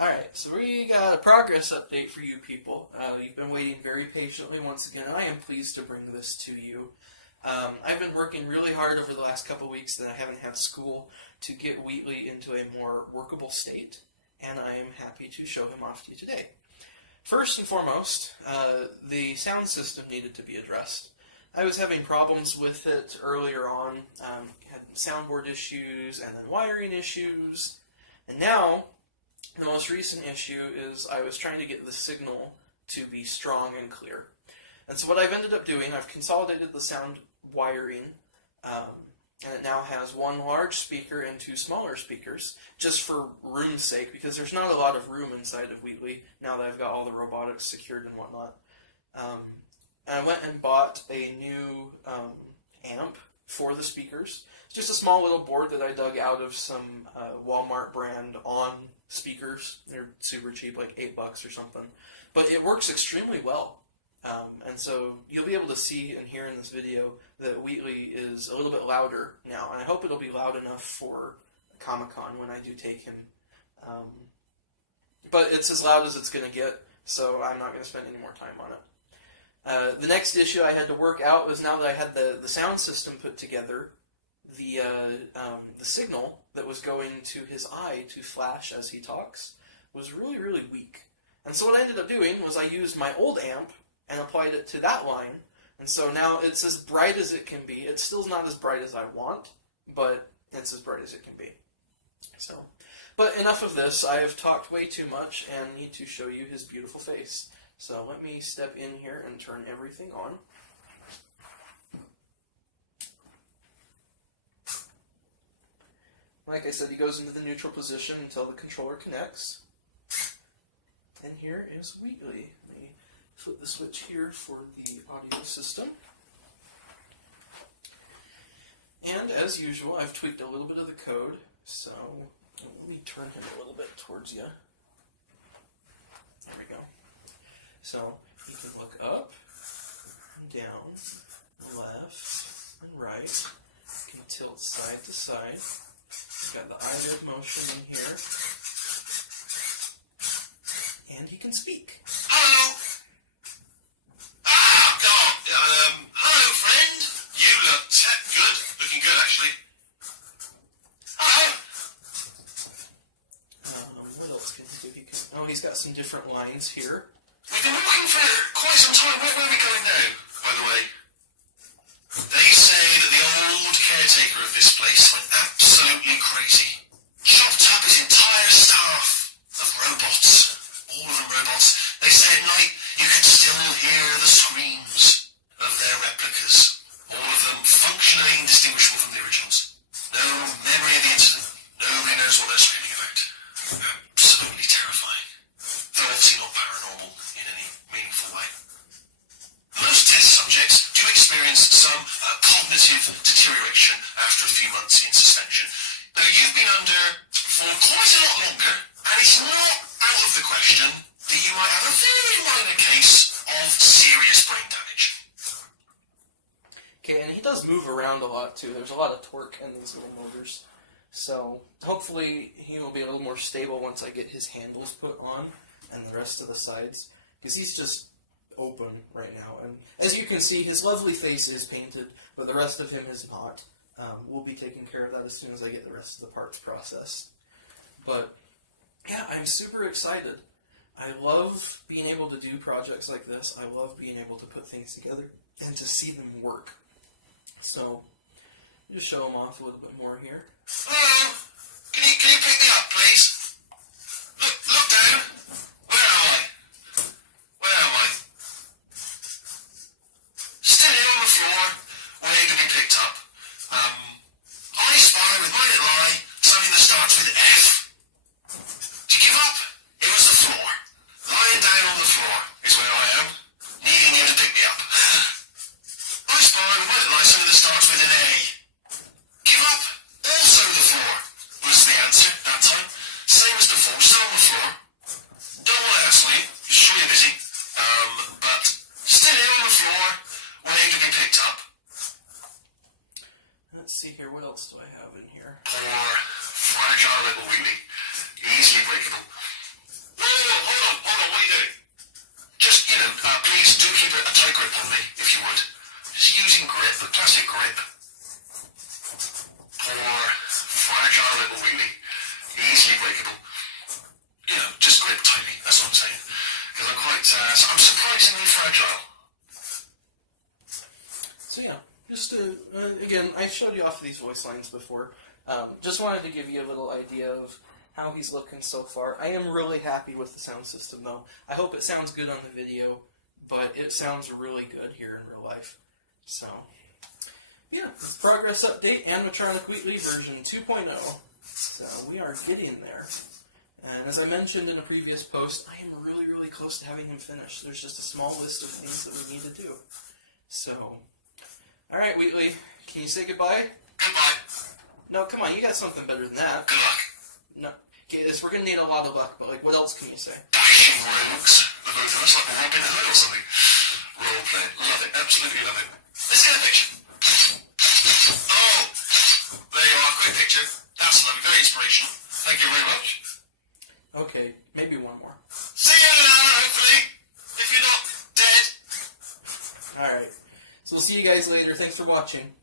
Alright, so we got a progress update for you people. You've been waiting very patiently once again, and I am pleased to bring this to you. I've been working really hard over the last couple weeks that I haven't had school to get Wheatley into a more workable state, and I am happy to show him off to you today. First and foremost, the sound system needed to be addressed. I was having problems with it earlier on, had soundboard issues and then wiring issues, and now the most recent issue is I was trying to get the signal to be strong and clear. And so what I've ended up doing, I've consolidated the sound wiring, and it now has one large speaker and two smaller speakers, just for room's sake, because there's not a lot of room inside of Wheatley now that I've got all the robotics secured and whatnot. And I went and bought a new amp for the speakers. It's just a small little board that I dug out of some Walmart brand on speakers. They're super cheap, like $8 or something. But it works extremely well. And so you'll be able to see and hear in this video that Wheatley is a little bit louder now. And I hope it'll be loud enough for Comic-Con when I do take him. But it's as loud as it's going to get, so I'm not going to spend any more time on it. The next issue I had to work out was, now that I had the sound system put together, the signal that was going to his eye to flash as he talks was really, really weak. And so what I ended up doing was I used my old amp and applied it to that line. And so now it's as bright as it can be. It's still not as bright as I want, but it's as bright as it can be. So, but enough of this. I have talked way too much and need to show you his beautiful face. So let me step in here and turn everything on. Like I said, he goes into the neutral position until the controller connects. And here is Wheatley. Let me flip the switch here for the audio system. And as usual, I've tweaked a little bit of the code. So let me turn him a little bit towards you. There we go. So you can look up, down, left, and right. You can tilt side to side. Got the eyelid motion in here. And he can speak. Hello! Ah, God! Hello, friend! You look good. Looking good, actually. Hello! What else can he do? Oh, he's got some different lines here. We've been walking for quite some time. Where are we going now, by the way? They say that the old caretaker of this place went absolutely crazy. Chopped up his entire staff of robots. All of them robots. They say at night you can still hear the screams of their replicas. All of them functionally indistinguishable from the originals. No memory of the incident. Nobody knows what they're screaming about. Absolutely terrifying. Though obviously not paranormal in any meaningful way. Most test subjects do experience some cognitive deterioration after a few months in suspension. Now, you've been under for quite a lot longer, and it's not out of the question that you might have a very minor case of serious brain damage. Okay, and he does move around a lot too. There's a lot of torque in these little motors. So hopefully he will be a little more stable once I get his handles put on and the rest of the sides. Because he's just open right now. And as you can see, his lovely face is painted, but the rest of him is not. We'll be taking care of that as soon as I get the rest of the parts processed. But yeah, I'm super excited. I love being able to do projects like this. I love being able to put things together and to see them work. So, just show them off a little bit more here. Hello? Can you pick me up, please? Look down. Where am I? Where am I? Still here on the floor, waiting to be picked up. I spy with my little eye something that starts with F. To give up, it was the floor. Lying down on the floor is where I am, needing you to pick me up. I spy with my little eye something that starts with an A. Give up, also the floor. saying. Because I'm surprisingly fragile. So yeah, just again, I showed you off these voice lines before. Just wanted to give you a little idea of how he's looking so far. I am really happy with the sound system, though. I hope it sounds good on the video, but it sounds really good here in real life. So, yeah, progress update, Animatronic Wheatley version 2.0. So we are getting there. And as I mentioned in a previous post, I am really, really close to having him finished. There's just a small list of things that we need to do. So, all right, Wheatley, can you say goodbye? Goodbye. No, come on, you got something better than that. Good luck. No. Okay, we're going to need a lot of luck, but like, what else can you say? Dashing rogues. The both of us like Robin Hood or something. Role play. Love it. Absolutely love it. Let's get a picture. Oh, there you are. Quick picture. That's lovely. Very inspirational. Thank you very much. Okay, maybe one more. See you later, hopefully. If you're not dead. Alright, so we'll see you guys later. Thanks for watching.